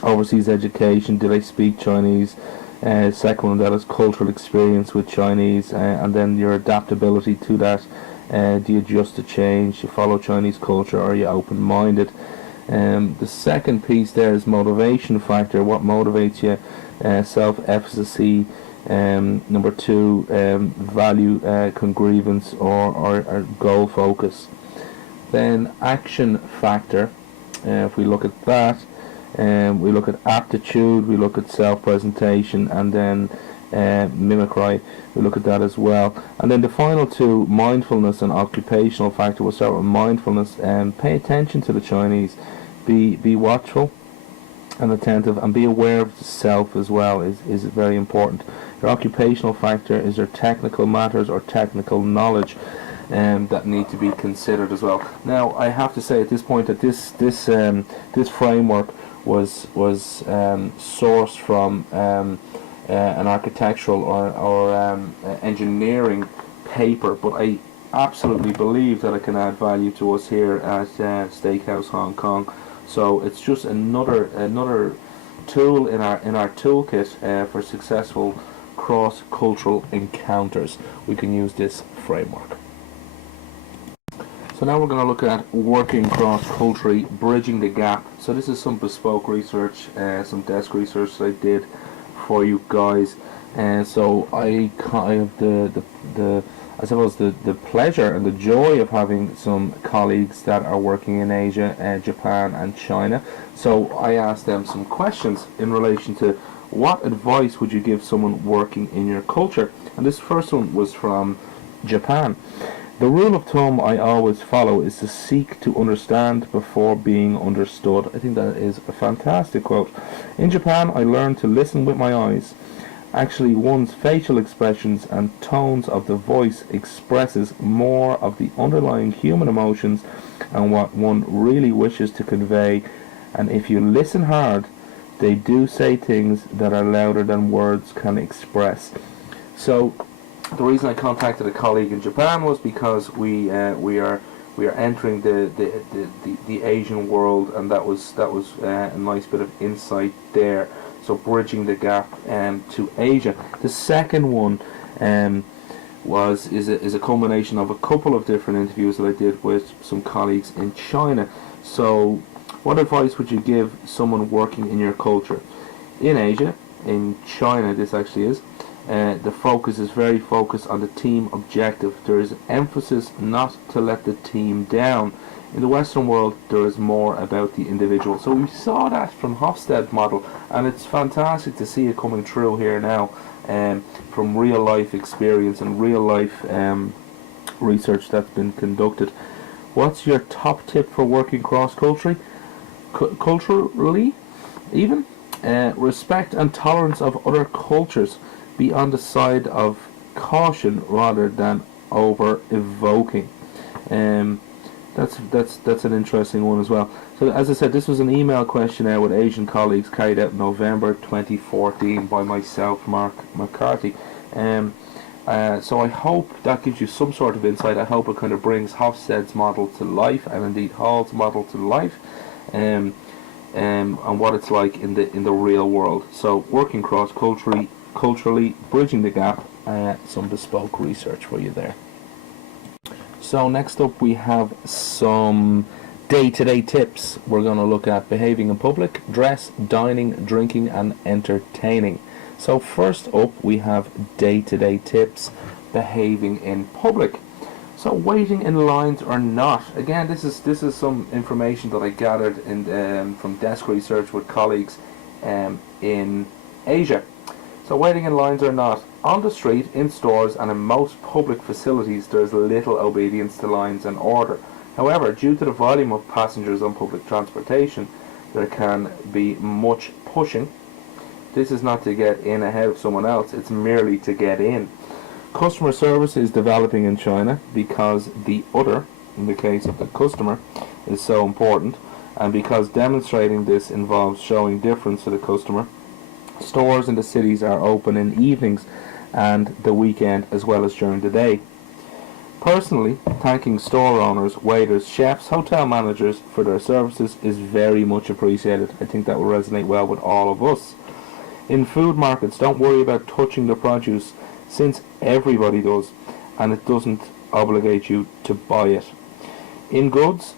Overseas education, do they speak Chinese? Second one, that is cultural experience with Chinese, and then your adaptability to that. Do you adjust to change? You follow Chinese culture, or are you open-minded? The second piece there is motivation factor. What motivates you? Self-efficacy. Number two, value congruence or goal focus. Then action factor. If we look at that, we look at aptitude, we look at self-presentation, and then mimicry, we look at that as well. And then the final two, mindfulness and occupational factor. We'll start with mindfulness. Pay attention to the Chinese, be watchful and attentive, and be aware of the self as well is very important. Your occupational factor is your technical matters or technical knowledge that need to be considered as well. Now, I have to say at this point that this framework was sourced from an architectural or engineering paper, but I absolutely believe that it can add value to us here at Steakhouse Hong Kong. So it's just another tool in our toolkit for successful cross-cultural encounters. We can use this framework. So now we're going to look at working cross-culturally, bridging the gap. So this is some bespoke research, some desk research that I did for you guys, and so I have I suppose the pleasure and the joy of having some colleagues that are working in Asia, Japan and China. So I asked them some questions in relation to what advice would you give someone working in your culture, and this first one was from Japan. The rule of thumb I always follow is to seek to understand before being understood. I think that is a fantastic quote. In Japan, I learned to listen with my eyes. Actually, one's facial expressions and tones of the voice expresses more of the underlying human emotions and what one really wishes to convey. And if you listen hard, they do say things that are louder than words can express. So the reason I contacted a colleague in Japan was because we are entering the Asian world, and that was a nice bit of insight there. So bridging the gap to Asia. The second one is a culmination of a couple of different interviews that I did with some colleagues in China. So what advice would you give someone working in your culture? In Asia, in China this actually is, the focus is very focused on the team objective. There is emphasis not to let the team down. In the Western world, there is more about the individual. So we saw that from Hofstede model, and it's fantastic to see it coming through here now, from real life experience and real life research that's been conducted. What's your top tip for working cross-culturally? Culturally, even? Respect and tolerance of other cultures. Be on the side of caution rather than over evoking. That's an interesting one as well. So as I said, this was an email questionnaire with Asian colleagues carried out in November 2014 by myself, Mark McCarthy. So I hope that gives you some sort of insight. I hope it kind of brings Hofstede's model to life, and indeed Hall's model to life, and what it's like in the real world. So working culturally, bridging the gap, some bespoke research for you there. So next up we have some day-to-day tips. We're going to look at behaving in public, dress, dining, drinking and entertaining. So first up we have day-to-day tips, behaving in public. So waiting in lines or not. Again, this is some information that I gathered from desk research with colleagues in Asia. So waiting in lines or not. On the street, in stores and in most public facilities there is little obedience to lines and order. However, due to the volume of passengers on public transportation, there can be much pushing This is not to get in ahead of someone else, it's merely to get in. Customer service is developing in China because the other, in the case of the customer, is so important, and because demonstrating this involves showing difference to the customer. Stores in the cities are open in evenings and the weekend as well as during the day. Personally, thanking store owners, waiters, chefs, hotel managers for their services is very much appreciated. I think that will resonate well with all of us. In food markets, don't worry about touching the produce, since everybody does, and it doesn't obligate you to buy it. In goods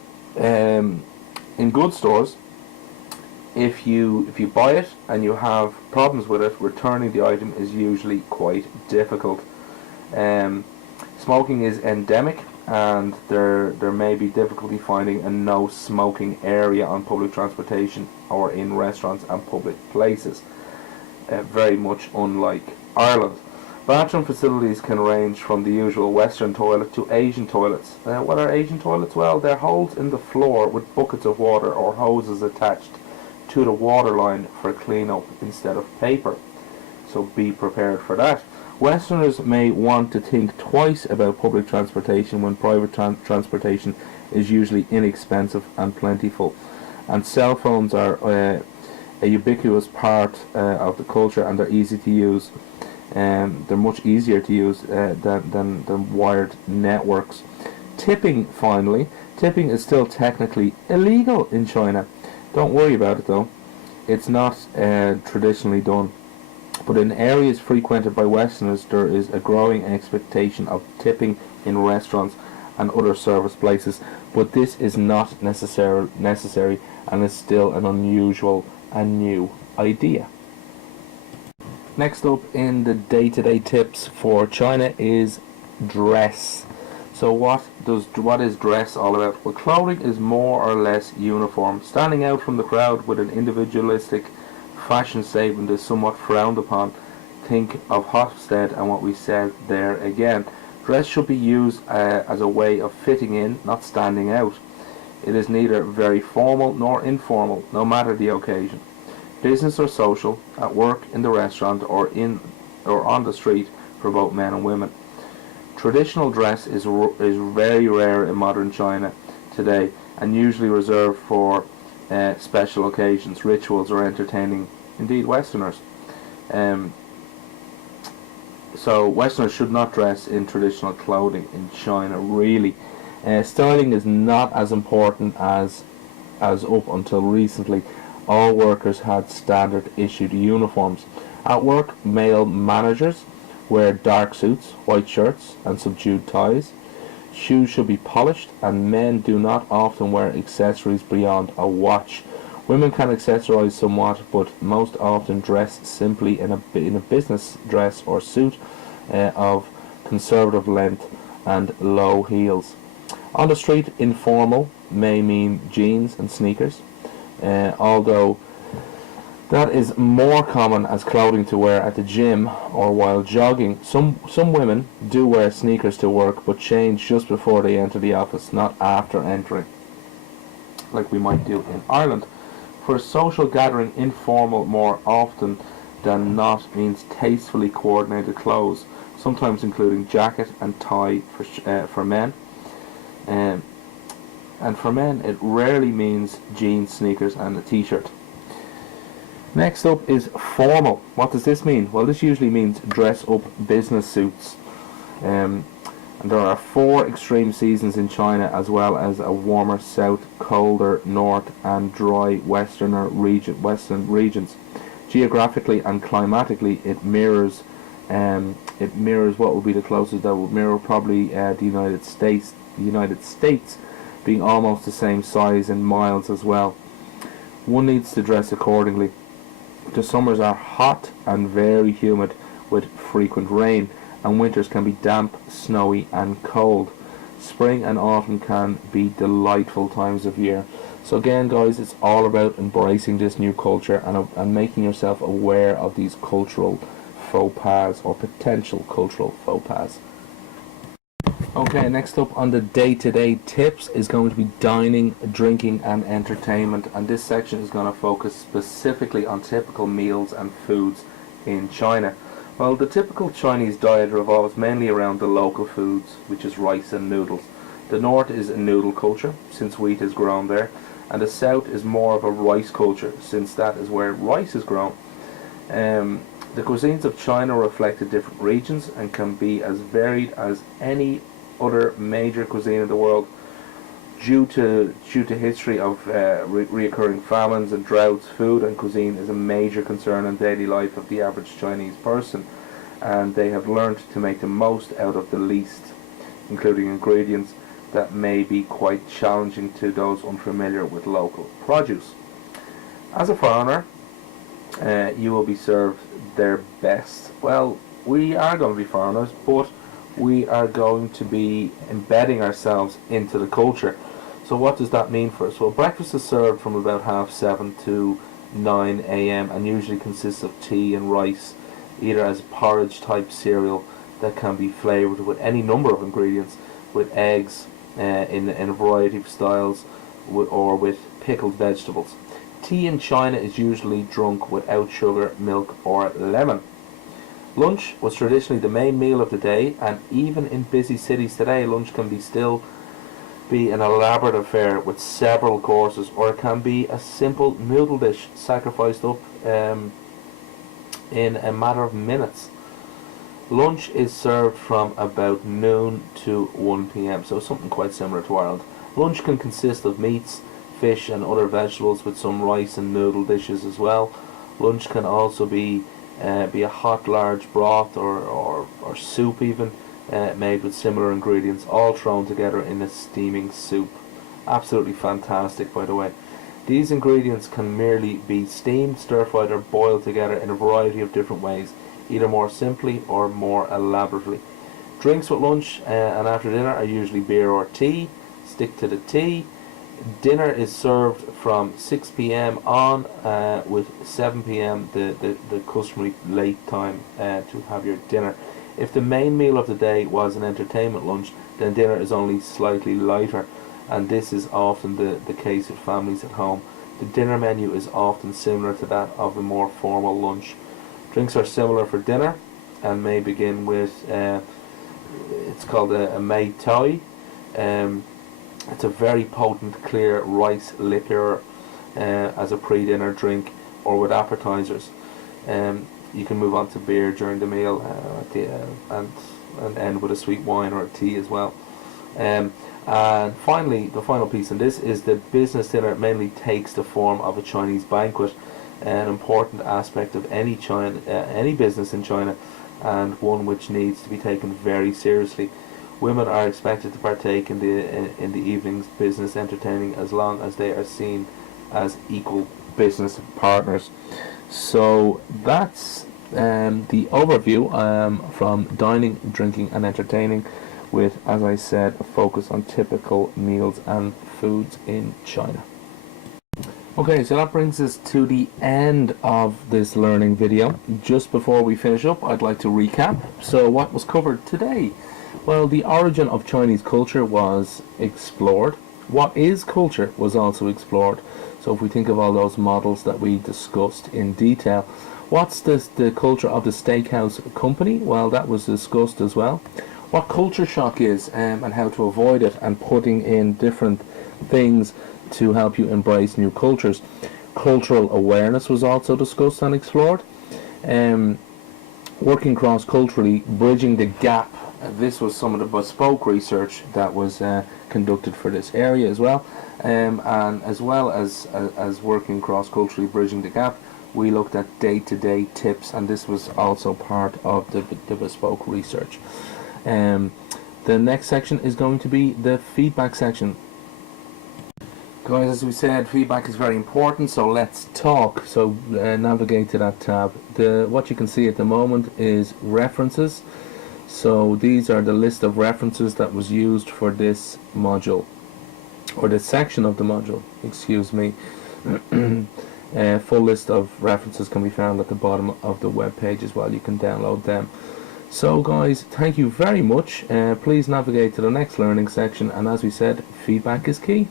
stores, if you buy it and you have problems with it, returning the item is usually quite difficult. Smoking is endemic, and there may be difficulty finding a no smoking area on public transportation or in restaurants and public places. Very much unlike Ireland. Bathroom facilities can range from the usual Western toilet to Asian toilets. What are Asian toilets? Well, they're holes in the floor with buckets of water or hoses attached to the water line for clean-up instead of paper. So be prepared for that. Westerners may want to think twice about public transportation when private transportation is usually inexpensive and plentiful. And cell phones are a ubiquitous part of the culture, and they're easy to use. They're much easier to use than wired networks. Tipping, finally. Tipping is still technically illegal in China. Don't worry about it though. It's not traditionally done. But in areas frequented by Westerners, there is a growing expectation of tipping in restaurants and other service places. But this is not necessary and is still an unusual and new idea. Next up in the day-to-day tips for China is dress. So what is dress all about? Well, clothing is more or less uniform. Standing out from the crowd with an individualistic fashion statement is somewhat frowned upon. Think of Hofstede and what we said there again. Dress should be used as a way of fitting in, not standing out. It is neither very formal nor informal, no matter the occasion. Business or social, at work, in the restaurant, or on the street for both men and women. Traditional dress is very rare in modern China today, and usually reserved for special occasions, rituals, or entertaining, indeed, Westerners. So Westerners should not dress in traditional clothing in China, really. Styling is not as important as up until recently. All workers had standard issued uniforms. At work, male managers wear dark suits, white shirts, and subdued ties. Shoes should be polished, and men do not often wear accessories beyond a watch. Women can accessorize somewhat, but most often dress simply in a business dress or suit of conservative length and low heels. On the street, informal may mean jeans and sneakers, although that is more common as clothing to wear at the gym or while jogging. Some women do wear sneakers to work, but change just before they enter the office, not after entering, like we might do in Ireland. For a social gathering, informal more often than not means tastefully coordinated clothes, sometimes including jacket and tie for men. And for men, it rarely means jeans, sneakers, and a t-shirt. Next up is formal. What does this mean? Well, this usually means dress-up business suits. And there are 4 extreme seasons in China, as well as a warmer south, colder north, and dry western regions. Geographically and climatically, it mirrors what would be the closest. That would mirror probably the United States. The United States being almost the same size in miles as well. One needs to dress accordingly. The summers are hot and very humid with frequent rain, and winters can be damp, snowy, and cold. Spring and autumn can be delightful times of year. So again, guys, it's all about embracing this new culture and making yourself aware of these cultural faux pas or potential cultural faux pas. Okay, next up on the day-to-day tips is going to be dining, drinking and entertainment, and this section is going to focus specifically on typical meals and foods in China. Well, the typical Chinese diet revolves mainly around the local foods, which is rice and noodles. The north is a noodle culture, since wheat is grown there, and the south is more of a rice culture, since that is where rice is grown. The cuisines of China reflect the different regions and can be as varied as any other major cuisine in the world. Due to history of reoccurring famines and droughts, food and cuisine is a major concern in daily life of the average Chinese person, and they have learned to make the most out of the least, including ingredients that may be quite challenging to those unfamiliar with local produce. As a foreigner, you will be served their best. Well, we are going to be foreigners, but we are going to be embedding ourselves into the culture. So what does that mean for us? Well, breakfast is served from about 7:30 to 9 a.m. and usually consists of tea and rice, either as porridge type cereal that can be flavoured with any number of ingredients, with eggs in a variety of styles, or with pickled vegetables. Tea in China is usually drunk without sugar, milk or lemon. Lunch was traditionally the main meal of the day, and even in busy cities today, lunch can still be an elaborate affair with several courses, or it can be a simple noodle dish sacrificed up in a matter of minutes. Lunch is served from about noon to 1 p.m, so something quite similar to Ireland. Lunch can consist of meats, fish and other vegetables, with some rice and noodle dishes as well. Lunch can also be a hot large broth or soup even, made with similar ingredients, all thrown together in a steaming soup. Absolutely fantastic, by the way. These ingredients can merely be steamed, stir-fried or boiled together in a variety of different ways, either more simply or more elaborately. Drinks with lunch and after dinner are usually beer or tea. Stick to the tea. Dinner is served from 6 p.m. on, with 7 p.m. the customary late time to have your dinner. If the main meal of the day was an entertainment lunch, then dinner is only slightly lighter, and this is often the case with families at home. The dinner menu is often similar to that of a more formal lunch. Drinks are similar for dinner and may begin with, it's called a Mai Tai. It's a very potent, clear rice liqueur as a pre-dinner drink, or with appetizers. You can move on to beer during the meal and end with a sweet wine or a tea as well. And finally, the final piece in this is the business dinner. Mainly takes the form of a Chinese banquet, an important aspect of any business in China, and one which needs to be taken very seriously. Women are expected to partake in the evening's business entertaining as long as they are seen as equal business partners. So that's the overview from dining, drinking and entertaining, with, as I said, a focus on typical meals and foods in China. Okay, so that brings us to the end of this learning video. Just before we finish up, I'd like to recap. So what was covered today? Well, the origin of Chinese culture was explored. What is culture was also explored. So if we think of all those models that we discussed in detail, what's the culture of the steakhouse company? Well, that was discussed as well. What culture shock is, and how to avoid it, and putting in different things to help you embrace new cultures. Cultural awareness was also discussed and explored. Working cross-culturally, bridging the gap. This was some of the bespoke research that was conducted for this area as well. And as well as working cross-culturally, bridging the gap, we looked at day-to-day tips, and this was also part of the bespoke research. The next section is going to be the feedback section. Guys, as we said, feedback is very important, so let's talk. So navigate to that tab. What you can see at the moment is references. So these are the list of references that was used for this module, or this section of the module, excuse me. Full list of references can be found at the bottom of the web page as well. You can download them. So guys, thank you very much. Please navigate to the next learning section, and as we said, feedback is key.